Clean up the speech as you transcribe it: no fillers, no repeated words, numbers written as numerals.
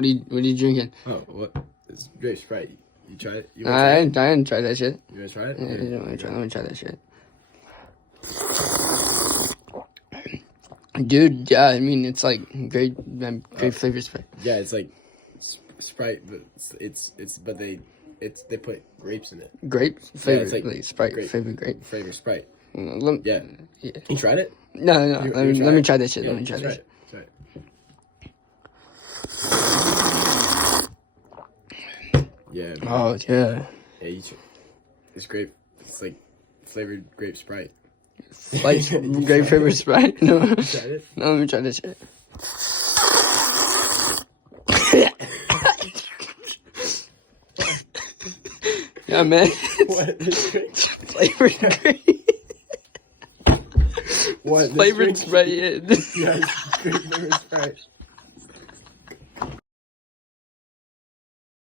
What are you drinking? Oh, what? It's grape Sprite. You try it? You I didn't try that shit. You guys try it? Yeah, let me try that shit. Dude, yeah, I mean it's like great flavor Sprite. Yeah, it's like Sprite, but but they put grapes in it. Grape flavor, it's like like Sprite, grape. favorite grape. Flavor Sprite. Yeah. You tried it? No. Let me try that shit. Yeah, Let me try that shit. Try it. Yeah. Man. Oh yeah. Yeah, it's grape. It's like flavored grape Sprite. Like grape flavor Sprite. No. You tried it? No, let me try that shit. Yeah, man. What? Flavored grape. What? Flavored Sprite. Yes, grape flavored Sprite.